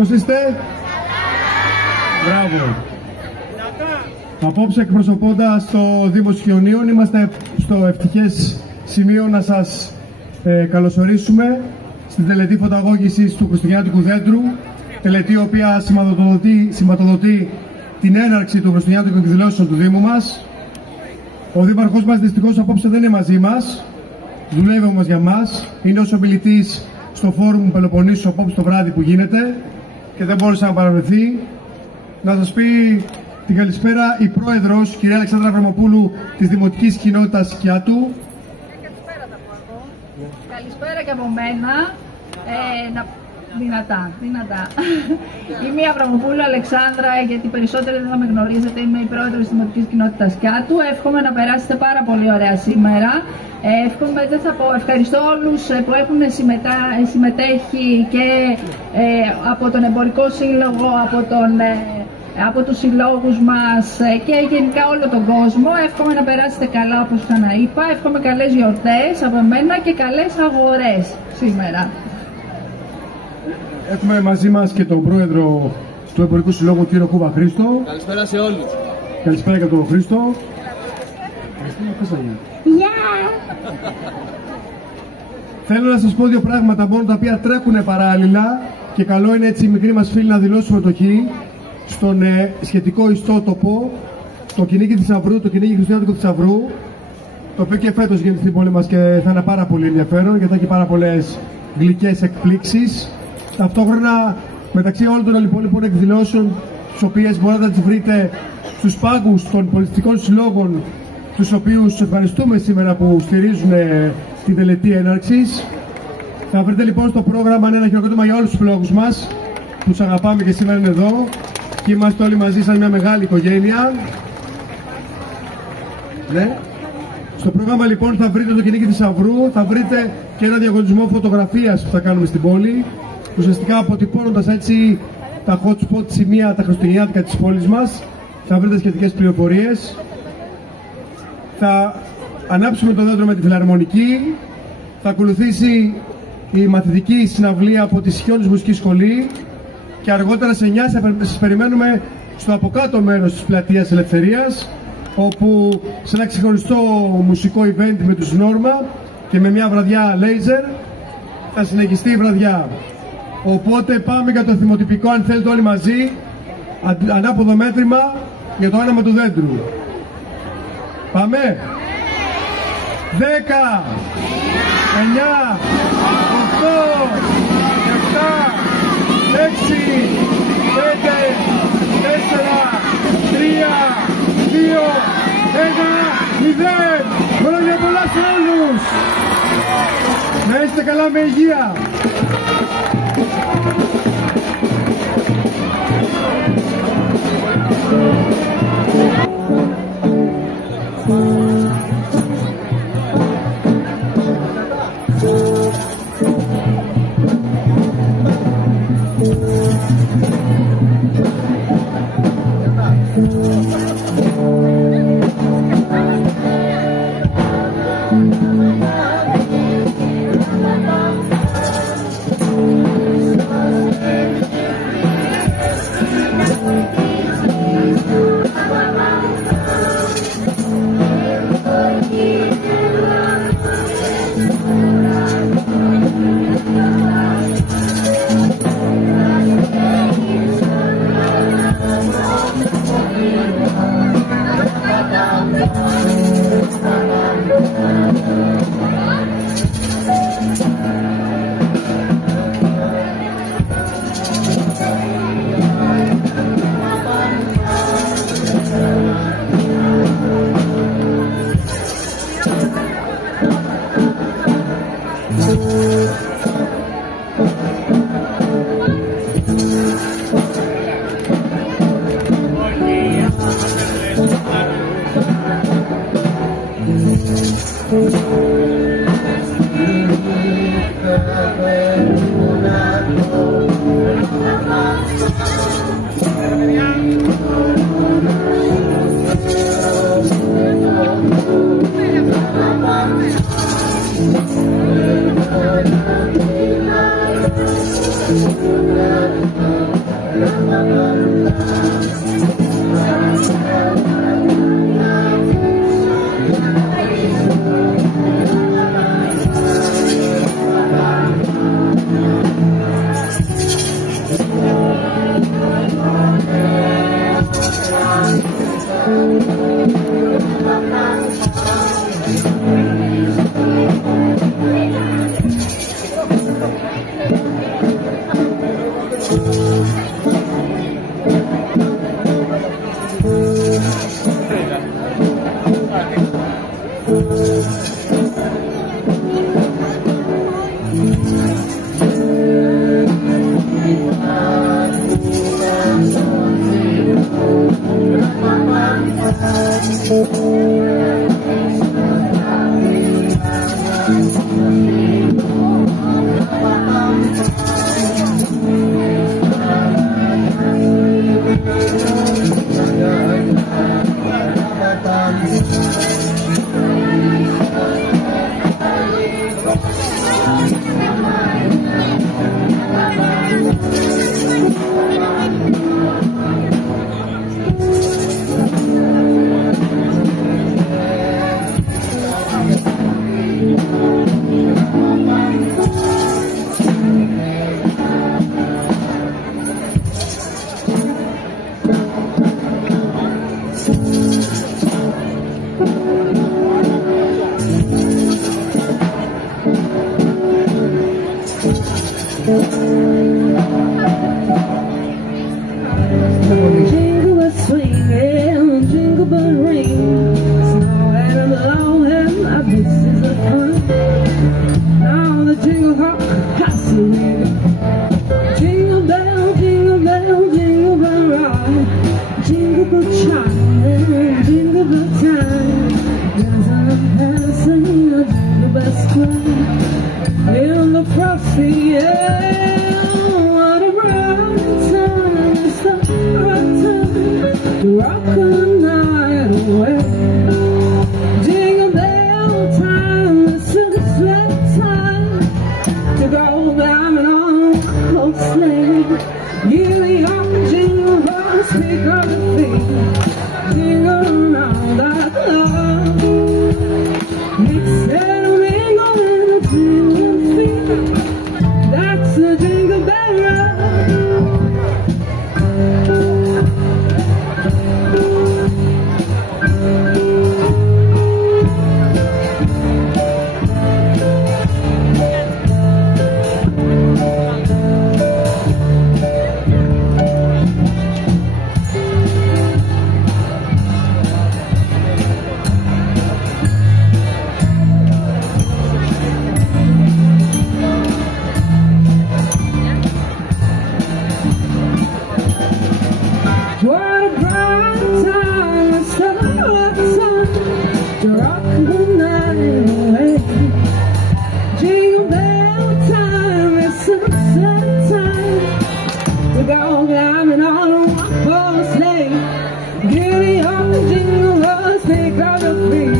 Πώς είστε? Μπράβο. Απόψε, εκπροσωπώντας το Δήμο Σιωνίων, είμαστε στο ευτυχές σημείο να σας καλωσορίσουμε στην τελετή φωταγώγησης του Χριστουγεννιάτικου Δέντρου, τελετή η οποία σηματοδοτεί την έναρξη των Χριστουγεννιάτικων εκδηλώσεων του Δήμου μας. Ο Δήμαρχός μας δυστυχώς απόψε δεν είναι μαζί μας, δουλεύει όμως για μας, είναι ως ομιλητής στο φόρουμ Πελοποννήσου απόψε το βράδυ που γίνεται και δεν μπόρεσε να παραβρεθεί. Να σας πει την καλησπέρα η Πρόεδρος, κυρία Αλεξάνδρα Αβραμοπούλου, της Δημοτικής Κοινότητας Σκιάτου. Καλησπέρα θα πω εγώ. Καλησπέρα και από μένα. Δυνατά. Είμαι η Αβραμοπούλου Αλεξάνδρα, γιατί περισσότεροι δεν θα με γνωρίζετε. Είμαι η Πρόεδρος της Δημοτικής Κοινότητας Σκιάτου. Εύχομαι να περάσετε πάρα πολύ ωραία σήμερα. Ευχαριστώ όλους που έχουν συμμετέχει και από τον Εμπορικό Σύλλογο, από τους συλλόγους μας και γενικά όλο τον κόσμο. Εύχομαι να περάσετε καλά, όπως ξαναείπα. Εύχομαι καλές γιορτές από μένα και καλές αγορές σήμερα. Έχουμε μαζί μας και τον Πρόεδρο του Εμπορικού Συλλόγου, κύριο Κούβα Χρήστο. Καλησπέρα σε όλους. Καλησπέρα και τον Χρήστο. Γεια! Θέλω να σας πω δύο πράγματα μόνο τα οποία τρέχουν παράλληλα και καλό είναι έτσι οι μικροί μας φίλοι να δηλώσουν συμμετοχή στον σχετικό ιστότοπο, το κυνήγι θησαυρού, το κυνήγι Χριστουγεννιάτικου θησαυρού, το οποίο και φέτος γίνεται στην πόλη μας και θα είναι πάρα πολύ ενδιαφέρον γιατί θα έχει πάρα πολλές γλυκές εκπλήξεις. Ταυτόχρονα μεταξύ όλων των υπόλοιπων εκδηλώσεων, τις οποίες μπορείτε να τις βρείτε στους πάγκους των πολιτιστικών συλλόγων, τους οποίους ευχαριστούμε σήμερα που στηρίζουν την τελετή έναρξης. Θα βρείτε λοιπόν στο πρόγραμμα ένα χειροκρότημα για όλους τους συλλόγους μας, που τους αγαπάμε και σήμερα είναι εδώ και είμαστε όλοι μαζί σαν μια μεγάλη οικογένεια. Ναι. Στο πρόγραμμα λοιπόν θα βρείτε το κυνήγι θησαυρού, θα βρείτε και ένα διαγωνισμό φωτογραφίας που θα κάνουμε στην πόλη, ουσιαστικά αποτυπώνοντας έτσι τα hot spot σημεία, τα χριστουγεννιάτικα της πόλης μας. Θα βρείτε σχετικές πληροφορίες. Θα ανάψουμε το δέντρο με τη φιλαρμονική. Θα ακολουθήσει η μαθητική συναυλία από τη Σιώνης Μουσική Σχολή και αργότερα σε 9 σας περιμένουμε στο από κάτω μέρος της Πλατείας Ελευθερίας, όπου σε ένα ξεχωριστό μουσικό event με τους Νόρμα και με μια βραδιά λέιζερ θα συνεχιστεί η βραδιά. Οπότε πάμε για το θυμοτυπικό, αν θέλετε όλοι μαζί, ανάποδο μέτρημα για το άναμα του δέντρου. Πάμε! 10, 9, 8, 7, 6, 5, 4, 3, 2, 1, 0. Χρόνια πολλά σε όλους! Να είστε καλά με υγεία! Thank you. Jingle bell swinging, jingle bell ring, snow and blowing, this is the fun. Now the jingle hop has to ring. Jingle bell, jingle bell, jingle bell rock, jingle bell chime, jingle bell time. There's a passing, a jingle bell square in the frosty air. What a bright time, it's the right time to rock the night away. Jingle bell time, it's the sweet time to go climbing on a old sleigh. Giddy up, jingle bells, speak of the feet, jingle around that clock. Mix and mingle in a jingle feet, that's the jingle bell rock. What a bright time, it's the right time to rock the night away. Jingle bell time, it's the right time to go climbing on a one-horse sleigh. Giddy up, jingle bells, speak of the feet,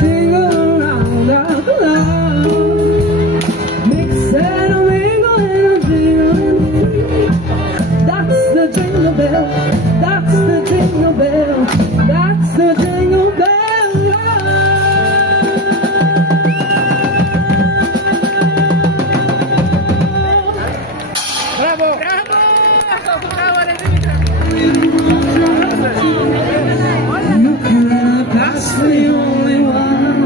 jingle around the clock. Mix and mingle in a jingle feet, that's the jingle bell, that's the jingle bell, that's the jingle bell. Bravo! You could pass the only one.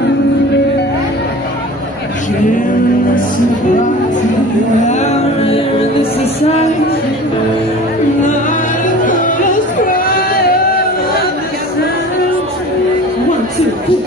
Shameless society, you are in this society. One, two, three.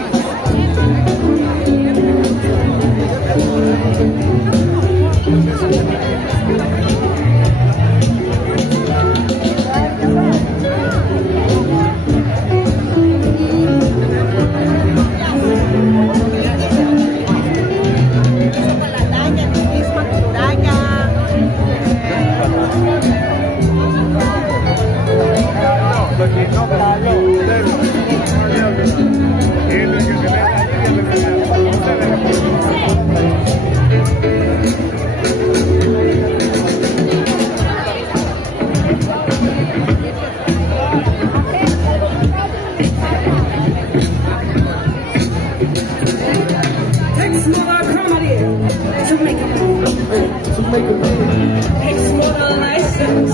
Ex-model license.